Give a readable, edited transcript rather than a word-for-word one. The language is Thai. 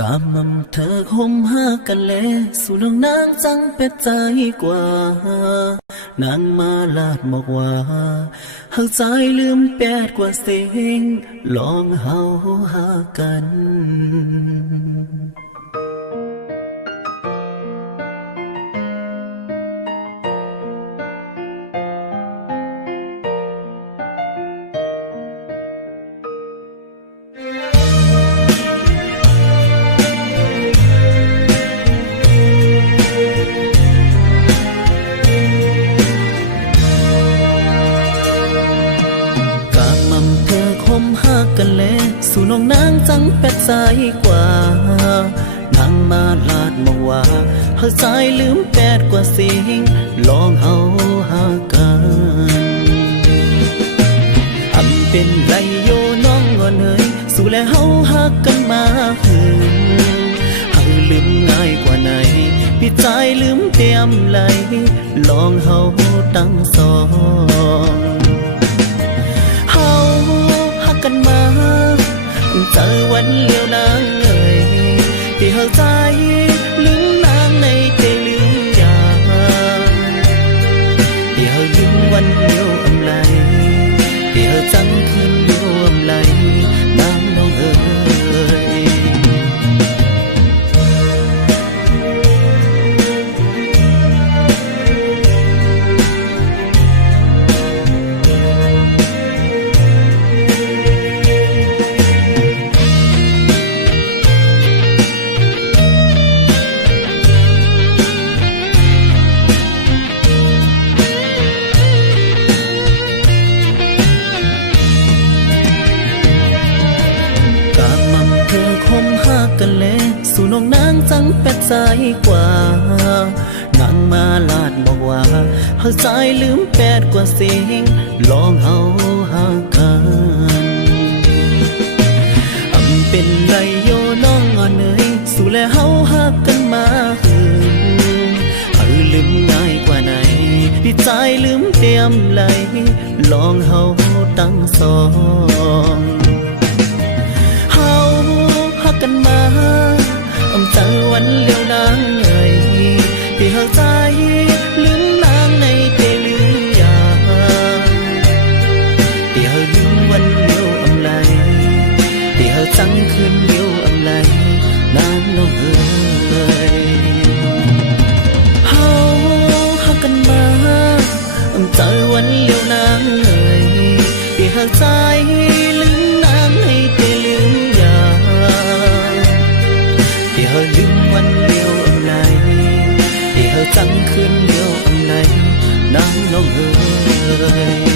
กำมั่มเธอคมหากันแลสู่น้องนางจังเป็ดใจกว่านางมาลาดบอกว่าหักใจลืมแปดกว่าเสียงลองเฮาหากันกันแลสู่น้องนางจังเป็ดใจกว่านางมาลาดมาว่าหักใจลืมแปดกว่าสิ่งลองเฮาหากันอำเป็นไรโยน้องงอนเอ๋ยสู่และเฮาหักกันมาหึงหักลืมง่ายกว่าไหนพี่ใจลืมเตรียมไหลลองเฮาตั้งสองกันมาเจอวันเลี้ยวนางเอ่ยที่หักใจลืมนางในใจลืมยาที่หักลืมวันเลี้ยวอำไลที่หักจังคืนเลี้ยวอำไลนางน้องเอ่ยกันแลสู่น้องนางจังเป็ดใจกว่านางมาลาดบอกว่าหักใจลืมแปดกว่าสิ่งลองเฮาหากันอำเป็นไรโยน้องอ่อนเอ๋ยสู่และเฮาหักกันมาหึงหักลืมง่ายกว่าไหนพี่ใจลืมเตรียมไหลลองเฮาตั้งสองกันมาเจอวันเลี้ยวนางเอ่ยที่หักใจลืมนางในใจลืมยาที่หักลืมวันเลี้ยวอำไลที่หักจังคืนเลี้ยวอำไลนางน้องเอ่ยเฮาหักกันมาเจอวันเลี้ยวนางเอ่ยที่หักใจลืมนางในใจลืมที่เฮาลืมวันเลี้ยวอำไลที่เฮาจังคืนเลี้ยวอำไลนางน้องเอ๋ย